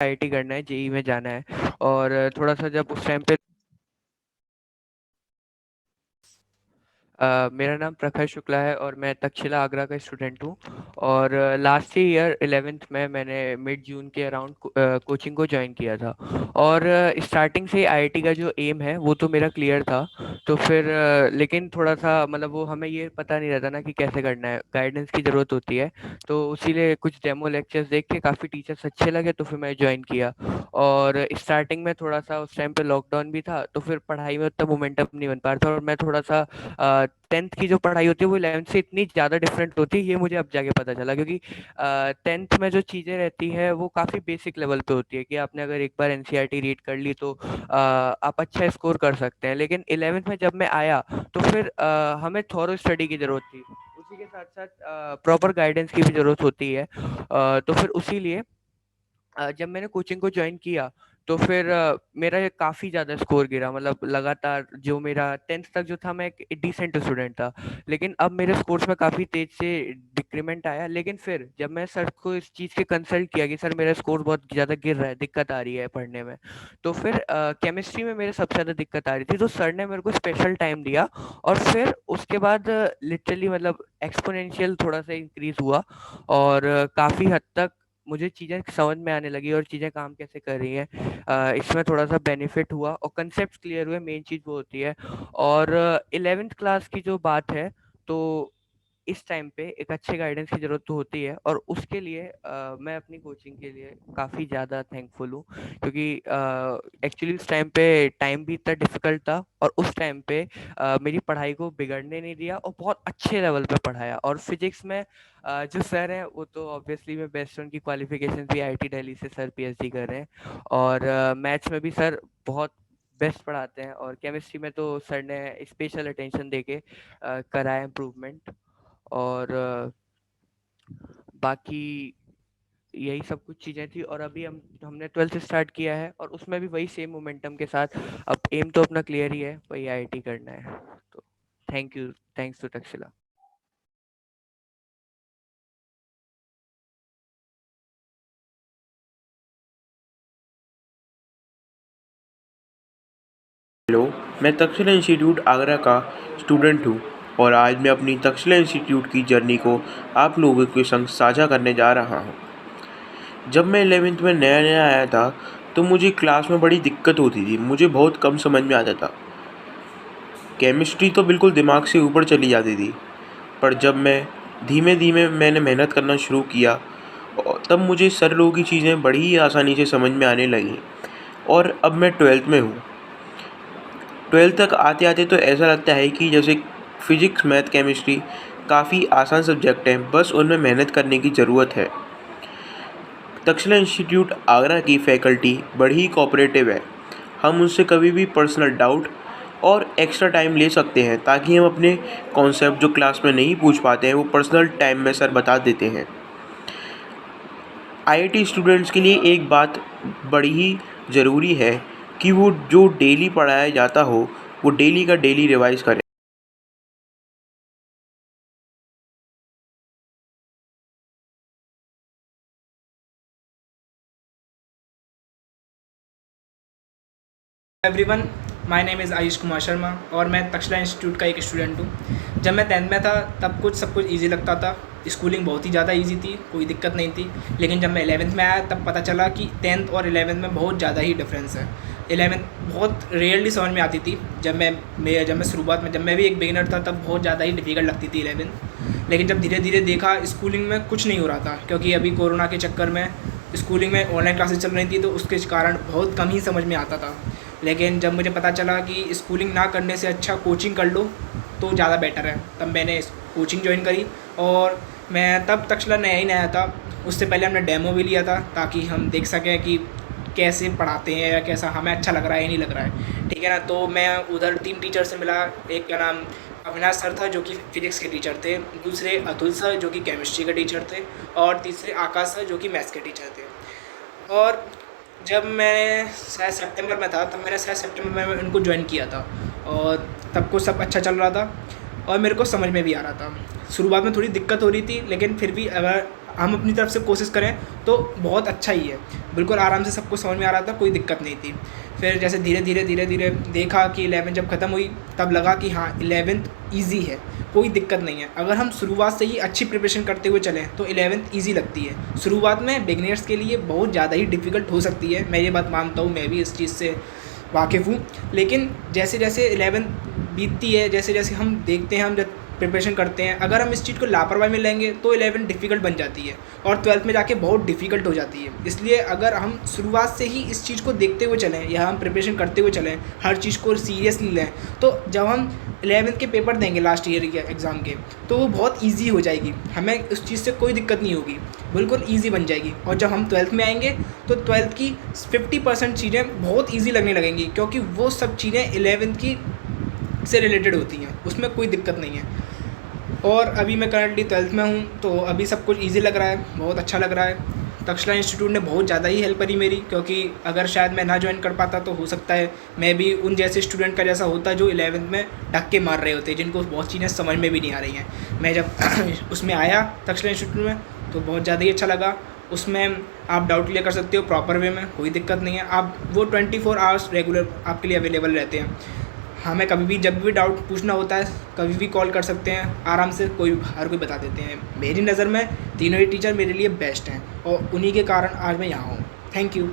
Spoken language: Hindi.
आईआईटी करना है, जेईई में जाना है। और थोड़ा-सा जब उस टाइम पे मेरा नाम प्रखर शुक्ला है और मैं तक्षशिला आगरा का स्टूडेंट हूँ। और लास्ट ईयर 11th में मैंने मिड जून के अराउंड कोचिंग को ज्वाइन किया था। और स्टार्टिंग से आईआईटी का जो एम है वो तो मेरा क्लियर था। तो फिर लेकिन थोड़ा सा मतलब वो हमें ये पता नहीं रहता ना कि कैसे करना है, गाइडेंस की ज़रूरत होती है। तो इसीलिए कुछ डेमो लेक्चर्स देख के काफ़ी टीचर्स अच्छे लगे तो फिर मैं ज्वाइन किया। और स्टार्टिंग में थोड़ा सा उस टाइम पे लॉकडाउन भी था तो फिर पढ़ाई में उतना मोमेंटम नहीं बन पा रहा था। और मैं थोड़ा सा 10th की जो पढ़ाई होती है वो 11th से इतनी ज़्यादा डिफरेंट होती है, ये मुझे अब जाके पता चला। क्योंकि 10th में जो चीज़ें रहती है वो काफ़ी बेसिक लेवल पे होती है कि आपने अगर एक बार एनसीईआरटी रीड कर ली तो आप अच्छा स्कोर कर सकते हैं। लेकिन 11th में जब मैं आया तो फिर हमें थॉरो स्टडी की ज़रूरत थी, उसी के साथ साथ प्रॉपर गाइडेंस की भी ज़रूरत होती है। तो फिर उसी लिए जब मैंने कोचिंग को ज्वाइन किया तो फिर मेरा ये काफ़ी ज़्यादा स्कोर गिरा। मतलब लगातार जो मेरा 10th तक जो था मैं एक डिसेंट स्टूडेंट था, लेकिन अब मेरे स्कोर्स में काफ़ी तेज़ से डिक्रीमेंट आया। लेकिन फिर जब मैं सर को इस चीज़ के कंसल्ट किया कि सर मेरा स्कोर बहुत ज़्यादा गिर रहा है, दिक्कत आ रही है पढ़ने में, तो फिर केमिस्ट्री में मेरे सबसे ज़्यादा दिक्कत आ रही थी। तो सर ने मेरे को स्पेशल टाइम दिया और फिर उसके बाद लिटरली मतलब एक्सपोनेंशियल थोड़ा सा इंक्रीज़ हुआ। और काफ़ी हद तक मुझे चीज़ें समझ में आने लगी और चीज़ें काम कैसे कर रही हैं। इसमें थोड़ा-सा बेनिफिट हुआ और कांसेप्ट्स क्लियर हुए, मेन चीज़ वो होती है। और 11th क्लास की जो बात है, तो इस टाइम पे एक अच्छे गाइडेंस की ज़रूरत तो होती है। और उसके लिए मैं अपनी कोचिंग के लिए काफ़ी ज़्यादा थैंकफुल हूँ। क्योंकि एक्चुअली उस टाइम पे टाइम भी इतना डिफ़िकल्ट था और उस टाइम पे मेरी पढ़ाई को बिगड़ने नहीं दिया और बहुत अच्छे लेवल पे पढ़ाया। और फिज़िक्स में जो सर हैं वो तो ऑब्वियसली मैं बेस्ट उनकी क्वालिफ़िकेशंस भी आईआईटी दिल्ली से सर पीएचडी कर रहे हैं। और मैथ्स में भी सर बहुत बेस्ट पढ़ाते हैं। और केमिस्ट्री में तो सर ने स्पेशल अटेंशन देके करा है इम्प्रूवमेंट। और बाकी यही सब कुछ चीज़ें थी। और अभी हमने 12th स्टार्ट किया है और उसमें भी वही सेम मोमेंटम के साथ अब एम तो अपना क्लियर ही है, वही आईआईटी करना है। तो thank you, thanks to Takshashila. Hello, मैं तक्षशिला इंस्टीट्यूट आगरा का स्टूडेंट हूँ और आज मैं अपनी तक्षशिला इंस्टीट्यूट की जर्नी को आप लोगों के संग साझा करने जा रहा हूँ। जब मैं 11th में नया नया आया था तो मुझे क्लास में बड़ी दिक्कत होती थी, मुझे बहुत कम समझ में आता था। केमिस्ट्री तो बिल्कुल दिमाग से ऊपर चली जाती थी, पर जब मैं धीमे धीमे मैंने मेहनत करना शुरू किया और तब मुझे सर लोगों की चीज़ें बड़ी ही आसानी से समझ में आने लगीं। और अब मैं 12th में हूँ। 12th तक आते आते तो ऐसा लगता है कि जैसे फिजिक्स मैथ केमिस्ट्री काफ़ी आसान सब्जेक्ट हैं, बस उनमें मेहनत करने की ज़रूरत है। तक्षशिला इंस्टीट्यूट आगरा की फैकल्टी बड़ी ही कोऑपरेटिव है। हम उनसे कभी भी पर्सनल डाउट और एक्स्ट्रा टाइम ले सकते हैं ताकि हम अपने कॉन्सेप्ट जो क्लास में नहीं पूछ पाते हैं वो पर्सनल टाइम में सर बता देते हैं। आईआईटी स्टूडेंट्स के लिए एक बात बड़ी ही ज़रूरी है कि वो जो डेली पढ़ाया जाता हो वो डेली का डेली रिवाइज करें। Everyone, my name is Ayush Kumar Sharma और मैं तक्षशिला इंस्टीट्यूट का एक स्टूडेंट हूँ। जब मैं 10th में था तब सब कुछ इजी लगता था। स्कूलिंग बहुत ही ज़्यादा इजी थी, कोई दिक्कत नहीं थी। लेकिन जब मैं 11th में आया तब पता चला कि 10th और 11th में बहुत ज़्यादा ही डिफरेंस है। 11th बहुत रेयरली समझ में आती थी। जब मैं शुरुआत में, जब मैं भी एक बिगिनर था तब बहुत ज़्यादा ही डिफ़िकल्ट लगती थी 11th। लेकिन जब धीरे धीरे देखा स्कूलिंग में कुछ नहीं हो रहा था, क्योंकि अभी कोरोना के चक्कर में स्कूलिंग में ऑनलाइन क्लासेस चल रही थी तो उसके कारण बहुत कम ही समझ में आता था। लेकिन जब मुझे पता चला कि स्कूलिंग ना करने से अच्छा कोचिंग कर लो तो ज़्यादा बेटर है, तब मैंने कोचिंग ज्वाइन करी। और मैं तब तक्षशिला नया ही नया था, उससे पहले हमने डेमो भी लिया था ताकि हम देख सकें कि कैसे पढ़ाते हैं या कैसा हमें अच्छा लग रहा है या नहीं लग रहा है, ठीक है ना। तो मैं उधर 3 टीचर से मिला। एक का नाम अविनाश सर था जो कि फिजिक्स के टीचर थे, दूसरे अतुल सर जो कि केमिस्ट्री के टीचर थे, और तीसरे आकाश सर जो कि मैथ्स के टीचर थे। और जब मैं शायद सितंबर में था, तब मैंने शायद सितंबर में उनको ज्वाइन किया था और तब कुछ सब अच्छा चल रहा था और मेरे को समझ में भी आ रहा था। शुरुआत में थोड़ी दिक्कत हो रही थी, लेकिन फिर भी अगर हम अपनी तरफ से कोशिश करें तो बहुत अच्छा ही है। बिल्कुल आराम से सबको समझ में आ रहा था, कोई दिक्कत नहीं थी। फिर जैसे धीरे धीरे देखा कि 11 जब ख़त्म हुई तब लगा कि हाँ 11th ईज़ी है, कोई दिक्कत नहीं है। अगर हम शुरुआत से ही अच्छी प्रिपरेशन करते हुए चलें तो 11th ईज़ी लगती है। शुरुआत में बिगिनर्स के लिए बहुत ज़्यादा ही डिफ़िकल्ट हो सकती है, मैं ये बात मानता हूँ, मैं भी इस चीज़ से वाकिफ़ हूँ। लेकिन जैसे जैसे 11 बीतती है, जैसे जैसे हम देखते हैं, हम जब प्रिपरेशन करते हैं, अगर हम इस चीज़ को लापरवाही में लेंगे तो 11 डिफ़िकल्ट बन जाती है और 12th में जाके बहुत डिफ़िकल्ट हो जाती है। इसलिए अगर हम शुरुआत से ही इस चीज़ को देखते हुए चलें या हम प्रिपरेशन करते हुए चलें, हर चीज़ को सीरियसली लें, तो जब हम 11th के पेपर देंगे लास्ट ईयर के एग्ज़ाम के, तो वो बहुत ईज़ी हो जाएगी, हमें उस चीज़ से कोई दिक्कत नहीं होगी, बिल्कुल ईज़ी बन जाएगी। और जब हम 12th में आएंगे तो 12th की 50% चीज़ें बहुत ईज़ी लगने लगेंगी, क्योंकि वो सब चीज़ें 11th की से रिलेटेड होती हैं, उसमें कोई दिक्कत नहीं है। और अभी मैं करंटली 12th में हूँ, तो अभी सब कुछ ईज़ी लग रहा है, बहुत अच्छा लग रहा है। तक्षशिला इंस्टीट्यूट ने बहुत ज़्यादा ही हेल्प करी मेरी, क्योंकि अगर शायद मैं ना ज्वाइन कर पाता तो हो सकता है मैं भी उन जैसे स्टूडेंट का जैसा होता जो 11th में धक्के मार रहे होते, जिनको बहुत चीज़ें समझ में भी नहीं आ रही हैं। मैं जब उसमें आया तक्षशिला इंस्टीट्यूट में तो बहुत ज़्यादा ही अच्छा लगा। उसमें आप डाउट क्लियर कर सकते हो प्रॉपर वे में, कोई दिक्कत नहीं है। आप वो 24 आवर्स रेगुलर आपके लिए अवेलेबल रहते हैं। हमें कभी भी जब भी डाउट पूछना होता है कभी भी कॉल कर सकते हैं, आराम से हर कोई बता देते हैं। मेरी नज़र में तीनों ही टीचर मेरे लिए बेस्ट हैं और उन्हीं के कारण आज मैं यहाँ हूँ। Thank you.